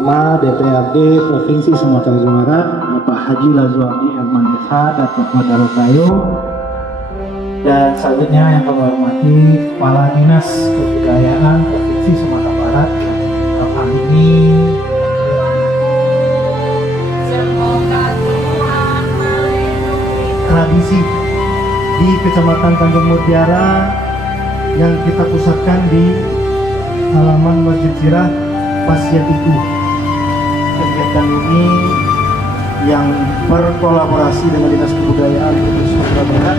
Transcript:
Ketua DPRD Provinsi Sumatera Barat, Bapak Haji Lazuardi Herman SH, Datuk Madarokayo, dan selanjutnya yang kami hormati Kepala Dinas Kebudayaan Provinsi Sumatera Barat, Bapak ini tradisi di Kecamatan Tanjung Mutiara yang kita pusatkan di halaman Masjid Zirah Pasyatiku. Kegiatan ini yang berkolaborasi dengan Dinas Kebudayaan Provinsi Sumatera Barat